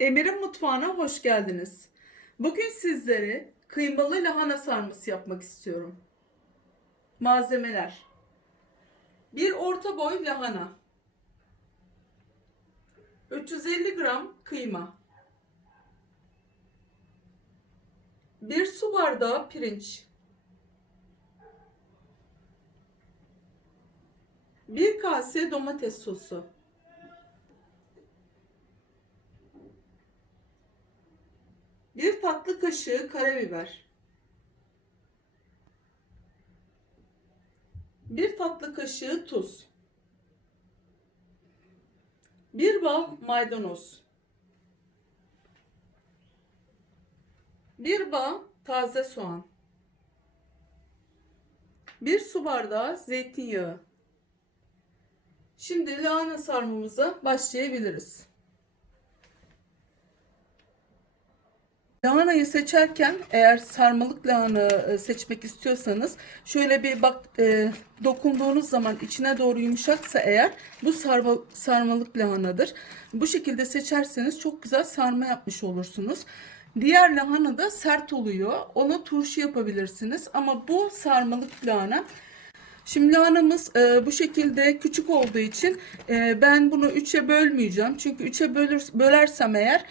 Emir'in mutfağına hoş geldiniz. Bugün sizlere kıymalı lahana sarması yapmak istiyorum. Malzemeler: bir orta boy lahana, 350 gram kıyma, bir su bardağı pirinç, bir kase domates sosu, bir tatlı kaşığı karabiber, bir tatlı kaşığı tuz, bir bağ maydanoz, bir bağ taze soğan, bir su bardağı zeytinyağı. Şimdi lahana sarmamıza başlayabiliriz. Lahanayı seçerken eğer sarmalık lahana seçmek istiyorsanız şöyle bir bak, dokunduğunuz zaman içine doğru yumuşaksa eğer bu sarmalık lahanadır. Bu şekilde seçerseniz çok güzel sarma yapmış olursunuz. Diğer lahana da sert oluyor. Ona turşu yapabilirsiniz ama bu sarmalık lahana. Şimdi lahanamız bu şekilde küçük olduğu için ben bunu 3'e bölmeyeceğim. Çünkü 3'e bölersem eğer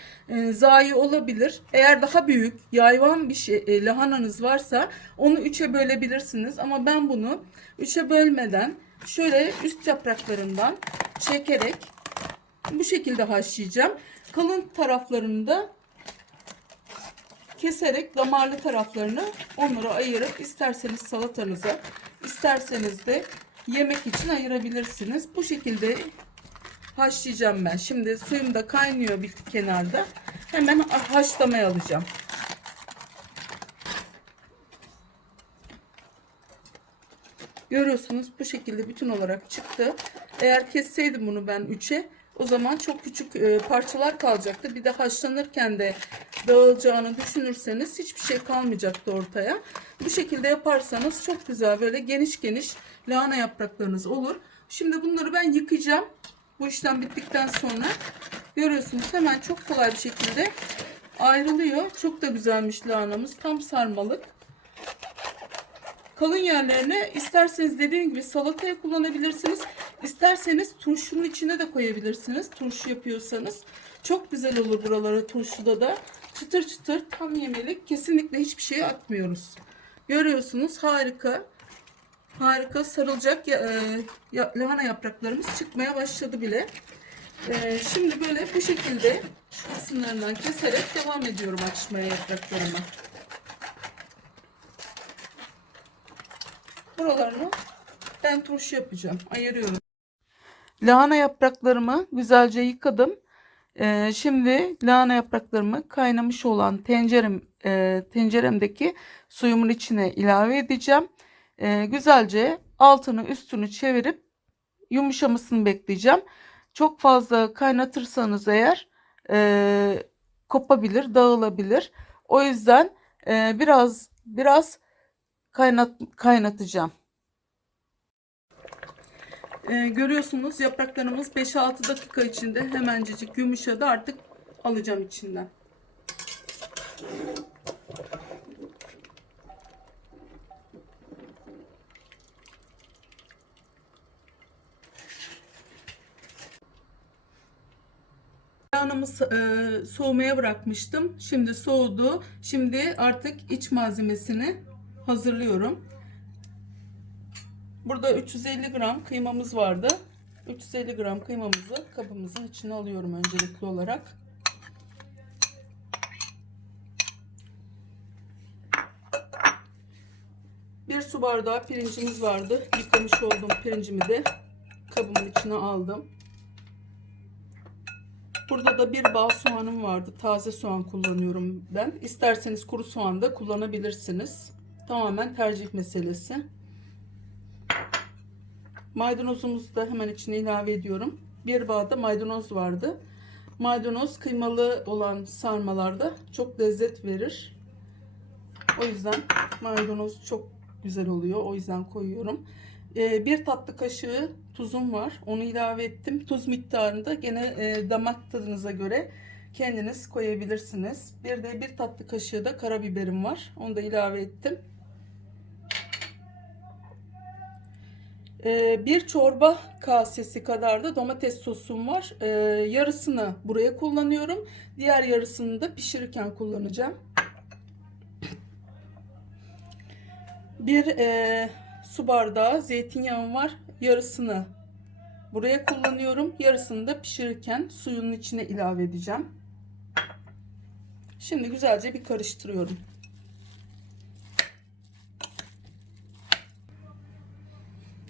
zayi olabilir. Eğer daha büyük yayvan bir şey lahananız varsa onu 3'e bölebilirsiniz. Ama ben bunu 3'e bölmeden şöyle üst yapraklarından çekerek bu şekilde haşlayacağım. Kalın taraflarını da keserek damarlı taraflarını onlara ayırıp isterseniz salatanıza, isterseniz de yemek için ayırabilirsiniz. Bu şekilde haşlayacağım ben. Şimdi suyum da kaynıyor bir kenarda. Hemen haşlamaya alacağım. Görüyorsunuz bu şekilde bütün olarak çıktı. Eğer kesseydim bunu ben 3'e o zaman çok küçük parçalar kalacaktı. Bir de haşlanırken de dağılacağını düşünürseniz hiçbir şey kalmayacaktı ortaya. Bu şekilde yaparsanız çok güzel böyle geniş geniş lahana yapraklarınız olur. Şimdi bunları ben yıkayacağım. Bu işlem bittikten sonra görüyorsunuz hemen çok kolay bir şekilde ayrılıyor. Çok da güzelmiş lahanamız. Tam sarmalık. Kalın yerlerine isterseniz dediğim gibi salataya kullanabilirsiniz. İsterseniz turşunun içine de koyabilirsiniz. Turşu yapıyorsanız. Çok güzel olur buralara turşuda da. Çıtır çıtır tam yemelik. Kesinlikle hiçbir şey atmıyoruz. Görüyorsunuz harika. Harika sarılacak lahana yapraklarımız çıkmaya başladı bile. Şimdi böyle bu şekilde kısımlarından keserek devam ediyorum açmaya yapraklarımı. Buralarını ben turşu yapacağım. Ayırıyorum. Lahana yapraklarımı güzelce yıkadım. Şimdi lahana yapraklarımı kaynamış olan tenceremdeki suyumun içine ilave edeceğim. Güzelce altını üstünü çevirip yumuşamasını bekleyeceğim. Çok fazla kaynatırsanız eğer kopabilir, dağılabilir. O yüzden biraz kaynatacağım. Görüyorsunuz yapraklarımız 5-6 dakika içinde hemencecik yumuşadı. Artık alacağım içinden. Lahanamı soğumaya bırakmıştım. Şimdi soğudu. Şimdi artık iç malzemesini hazırlıyorum. Burada 350 gram kıymamız vardı. 350 gram kıymamızı kabımızın içine alıyorum öncelikli olarak. Bir su bardağı pirincimiz vardı. Yıkamış olduğum pirincimi de kabımın içine aldım. Burada da bir bağ soğanım vardı. Taze soğan kullanıyorum ben. İsterseniz kuru soğan da kullanabilirsiniz. Tamamen tercih meselesi. Maydanozumuzu da hemen içine ilave ediyorum. Bir bağda maydanoz vardı. Maydanoz kıymalı olan sarmalarda çok lezzet verir. O yüzden maydanoz çok güzel oluyor. O yüzden koyuyorum. Bir tatlı kaşığı tuzum var. Onu ilave ettim. Tuz miktarında gene damak tadınıza göre kendiniz koyabilirsiniz. Bir de 1 tatlı kaşığı da karabiberim var. Onu da ilave ettim. Bir çorba kasesi kadar da domates sosum var. Yarısını buraya kullanıyorum. Diğer yarısını da pişirirken kullanacağım. Bir su bardağı zeytinyağım var. Yarısını buraya kullanıyorum. Yarısını da pişirirken suyun içine ilave edeceğim. Şimdi güzelce bir karıştırıyorum.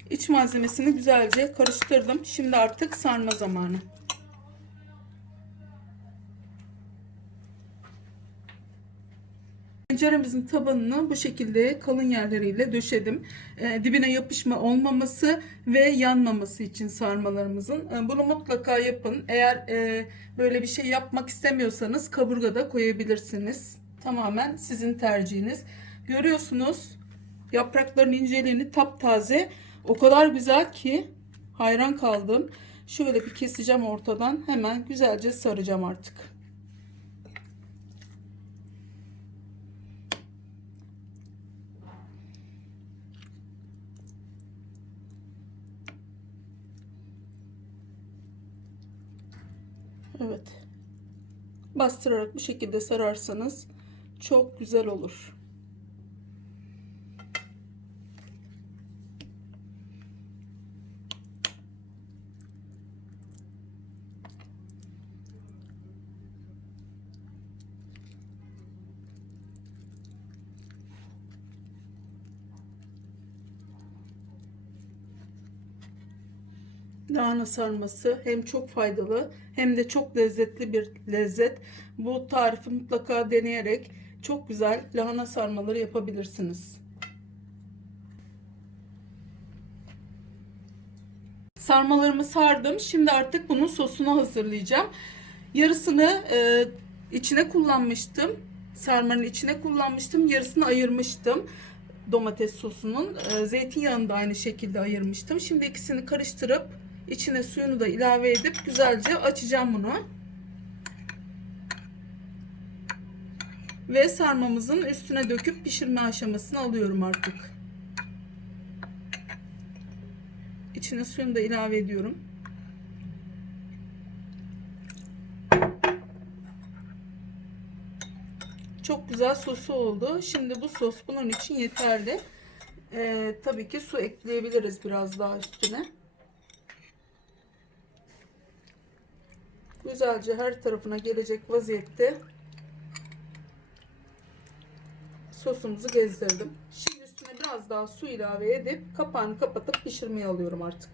İç malzemesini güzelce karıştırdım. Şimdi artık sarma zamanı. Tenceremizin tabanını bu şekilde kalın yerleriyle döşedim. Dibine yapışma olmaması ve yanmaması için sarmalarımızın. Bunu mutlaka yapın. Eğer böyle bir şey yapmak istemiyorsanız kaburgada koyabilirsiniz. Tamamen sizin tercihiniz. Görüyorsunuz yaprakların inceliğini taptaze. O kadar güzel ki hayran kaldım. Şöyle bir keseceğim ortadan. Hemen güzelce saracağım artık. Evet. Bastırarak bu şekilde sararsanız çok güzel olur. Lahana sarması hem çok faydalı hem de çok lezzetli bir lezzet. Bu tarifi mutlaka deneyerek çok güzel lahana sarmaları yapabilirsiniz. Sarmalarımı sardım. Şimdi artık bunun sosunu hazırlayacağım. Yarısını içine kullanmıştım. Sarmanın içine kullanmıştım. Yarısını ayırmıştım. Domates sosunun. Zeytinyağını da aynı şekilde ayırmıştım. Şimdi ikisini karıştırıp içine suyunu da ilave edip güzelce açacağım bunu. Ve sarmamızın üstüne döküp pişirme aşamasını alıyorum artık. İçine suyunu da ilave ediyorum. Çok güzel sosu oldu. Şimdi bu sos bunun için yeterli. Tabii ki su ekleyebiliriz biraz daha üstüne. Güzelce her tarafına gelecek vaziyette sosumuzu gezdirdim. Şimdi üstüne biraz daha su ilave edip kapağını kapatıp pişirmeye alıyorum artık.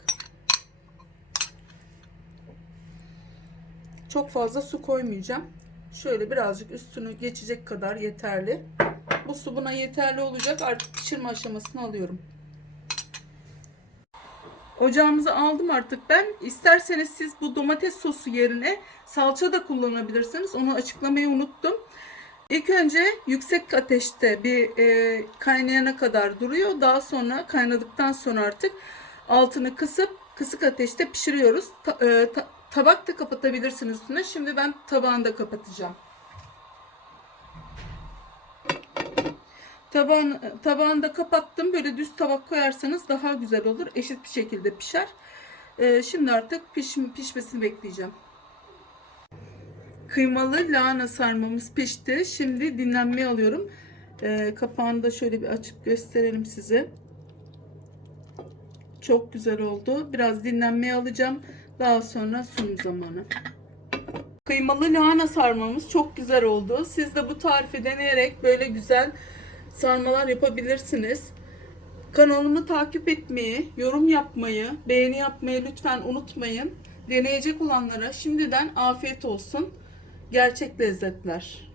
Çok fazla su koymayacağım. Şöyle birazcık üstünü geçecek kadar yeterli. Bu su buna yeterli olacak. Artık pişirme aşamasını alıyorum. Ocağımıza aldım artık ben. İsterseniz siz bu domates sosu yerine salça da kullanabilirsiniz. Onu açıklamayı unuttum. İlk önce yüksek ateşte bir kaynayana kadar duruyor. Daha sonra kaynadıktan sonra artık altını kısıp kısık ateşte pişiriyoruz. Tabak da kapatabilirsiniz üstüne. Şimdi ben tabağını da kapatacağım. Tabağını da kapattım. Böyle düz tabak koyarsanız daha güzel olur. Eşit bir şekilde pişer. Şimdi artık pişmesini bekleyeceğim. Kıymalı lahana sarmamız pişti. Şimdi dinlenmeye alıyorum. Kapağını da şöyle bir açıp gösterelim size. Çok güzel oldu. Biraz dinlenmeye alacağım. Daha sonra sunum zamanı. Kıymalı lahana sarmamız çok güzel oldu. Siz de bu tarifi deneyerek böyle güzel sarmalar yapabilirsiniz. Kanalımı takip etmeyi, yorum yapmayı, beğeni yapmayı lütfen unutmayın. Deneyecek olanlara şimdiden afiyet olsun. Gerçek lezzetler.